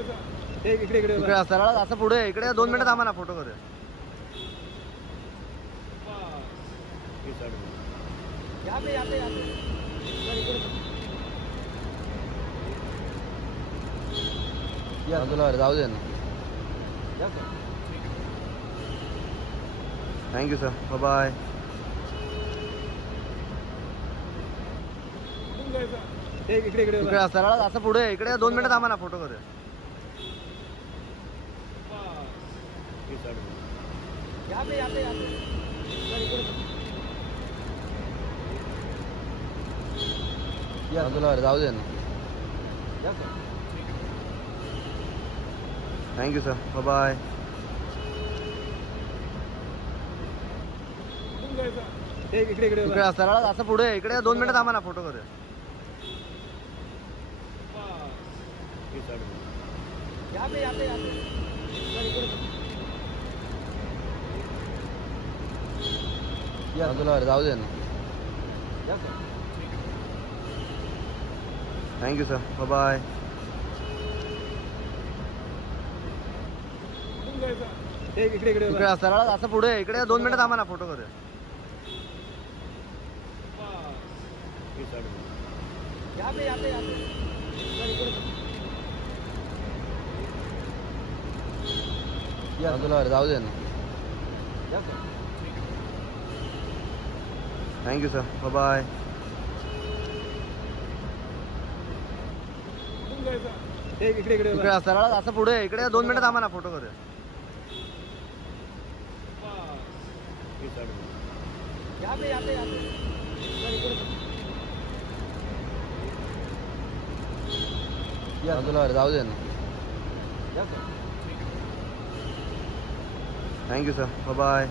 इकडे इकडे सरळ असं पुढे इकडे 2 मिनिटं थांबा ना, फोटो करूया. बाजूला जाऊ दे ना. Thank you sir, bye. इकडे इकडे सरळ असं पुढे इकडे 2 मिनिटं थांबा ना, फोटो करूया. बाजूला जाऊ दे ना. Thank you sir, bye. इकडे इकडे सरळ असं पुढे इकडे 2 मिनिटं थांबा ना, फोटो करूया. बाजूला जाऊ दे ना. Thank you sir, bye. इकडे इकडे सरळ असं पुढे इकडे 2 मिनिटं थांबा ना, फोटो करूया. बाजूला जाऊ दे ना. Thank you sir, bye. इकडे इकडे सरळ असं पुढे इकडे 2 मिनिटं थांबा ना, फोटो करूया. बाजूला जाऊ दे ना. Thank you sir, bye.